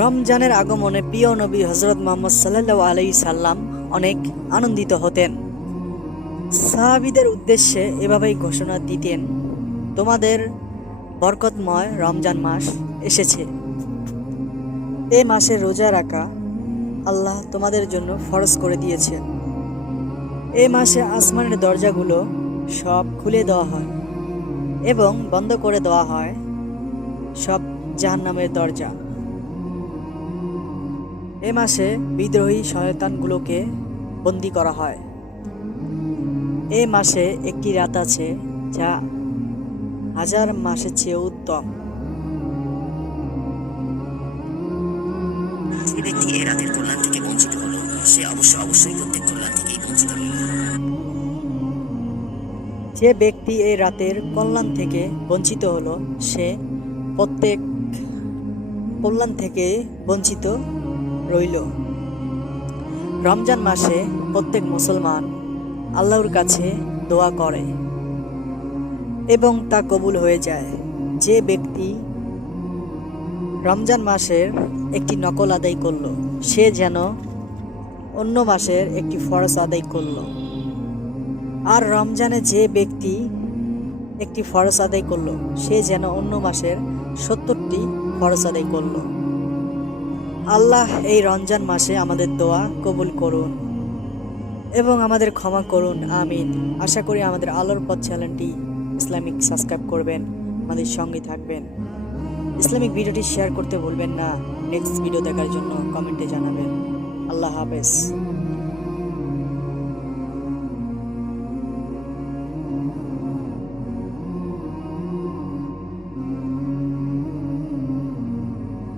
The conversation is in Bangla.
রমজানের আগমনে প্রিয় নবী হজরত মোহাম্মদ সাল্লাহ আলাই সাল্লাম অনেক আনন্দিত হতেন। সাহাবিদের উদ্দেশ্যে এভাবেই ঘোষণা দিতেন, তোমাদের বরকতময় রমজান মাস এসেছে। এ মাসে রোজা রাখা আল্লাহ তোমাদের জন্য ফরজ করে দিয়েছেন। এ মাসে আসমানের দরজাগুলো সব খুলে দেওয়া হয় এবং বন্ধ করে দেওয়া হয় সব জাহান্নামের দরজা। এ মাসে বিদ্রোহী শয়তানগুলোকে বন্দি করা হয়। এ মাসে একটি রাত আছে যা হাজার মাসের চেয়ে উত্তম। যে ব্যক্তি এই রাতের কল্যাণ থেকে বঞ্চিত হলো। সে অবশ্য অবশ্যই প্রত্যেক কল্যাণ থেকেই বঞ্চিত হলো। যে ব্যক্তি এই রাতের কল্যাণ থেকে বঞ্চিত হলো সে প্রত্যেক কল্যাণ থেকে বঞ্চিত রইল। রমজান মাসে প্রত্যেক মুসলমান আল্লাহর কাছে দোয়া করে এবং তা কবুল হয়ে যায়। যে ব্যক্তি রমজান মাসের একটি নকল আদায় করল, সে যেন অন্য মাসের একটি ফরজ আদায় করল। আর রমজানে যে ব্যক্তি একটি ফরজ আদায় করল, সে যেন অন্য মাসের সত্তরটি ফরজ আদায় করল। আল্লাহ এই রমজান মাসে আমাদের দোয়া কবুল করুন এবং আমাদের ক্ষমা করুন, আমিন। আশা করি আমাদের আলোর পথ চ্যানেলটি ইসলামিক সাবস্ক্রাইব করবেন, আমাদের সঙ্গে থাকবেন। ইসলামিক ভিডিওটি শেয়ার করতে ভুলবেন না। নেক্সট ভিডিও দেখার জন্য কমেন্টে জানাবেন। আল্লাহ হাফেজ।